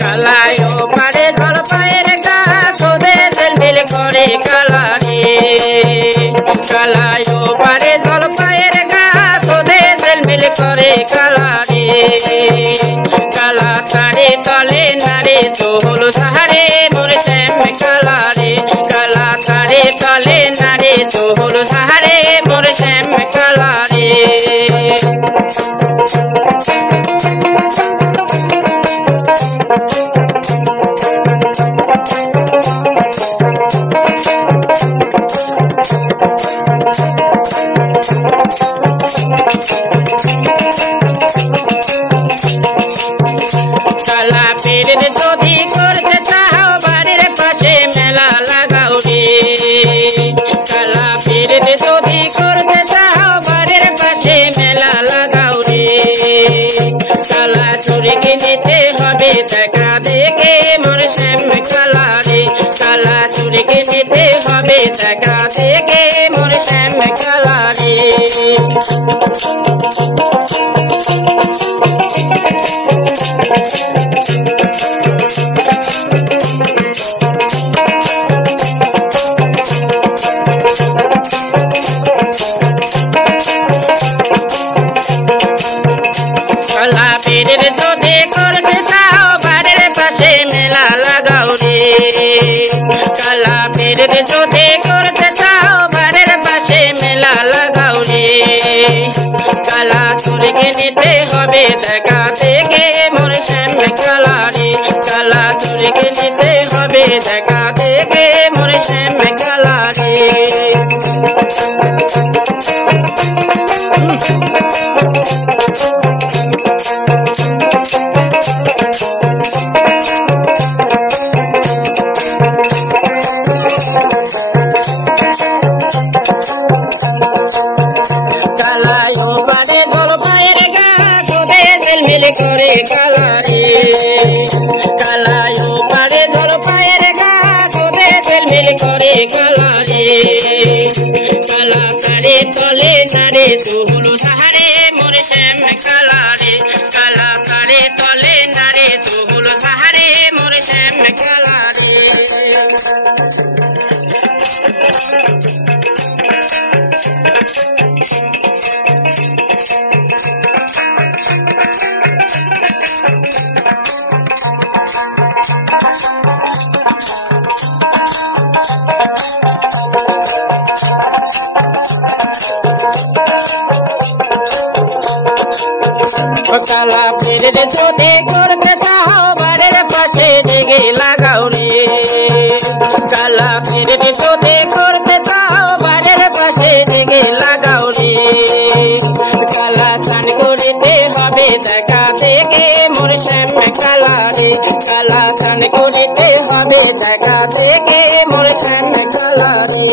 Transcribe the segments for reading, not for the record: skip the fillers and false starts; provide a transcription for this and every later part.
কালায়ো পারে জলপাইয়ের গাছ ওদের ঝিলমিল করে কালারে কালায়ো পারে জলপাইয়ের গাছ ওদের ঝিলমিল করে কালারে কালা তারে তলে নারে সোহল সাহারে মোর শ্যাম কালারে কালা তারে তলে নারে সোহল সাহারে মোর শ্যাম কালারে কালা পীরের যদি করতে চাও বাড়ির পাশে মেলা লাগাও রে কালা পীরের যদি করতে চাও বাড়ির পাশে মেলা লাগাও রে কালা চুরিকে নিতে হবে দেখা দেখে মোর শ্যাম কালারে কালা চুরিকে নিতে হবে দেখা দেখে মোর শ্যাম কালারে কালা পীরের যদি করতে চাও বাড়ির পাশে মেলা লাগাও রে কালা পীরের যদি করতে চাও বাড়ির পাশে মেলা লাগাও রে কালা চুরিকে নিতে হবে দেখা দেখে মোর শ্যাম কালারে কালা চুরিকে নিতে হবে দেখা দেখে মোর শ্যাম কালারে কালায়ো পারে জলপাইয়ের গাছ ওদের ঝিলমিল করে কালারে কালায়ো পারে জলপাইয়ের গাছ ওদের ঝিলমিল করে কালারে কালা তারে তলে নারে সোহল সাহারে মোর শ্যাম কালারে কালা তারে তলে নারে সোহল সাহারে মোর শ্যাম কালারে কালা পীরের যদি করতে চাও বাড়ির পাশে জেগে লাগাও রে কালা পীরের যদি করতে চাও বাড়ির পাশে জেগে লাগাও রে কালা চান করিতে হবে দেখা দেখে মোর শ্যাম কালারে কালা চান করিতে হবে দেখা দেখে মোর শ্যাম কালারে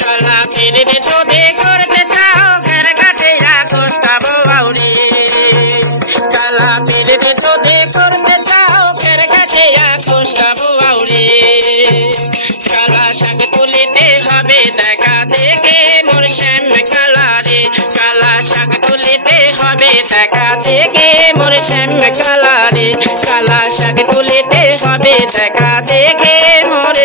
কালা পীরের যদি করতে চাও ঘর ঘাটে রাখোষ্টা বাউরে কালা পীরের যদি করতে চাও ঘর ঘাটে রাখোষ্টা বাউরে কালা শাক তুলিতে হবে দেখা দেখে মোর শ্যাম কালারে কালা শাক তুলিতে হবে দেখা দেখে মোর শ্যাম কালারে কালা শাক তুলিতে হবে দেখা দেখে মোর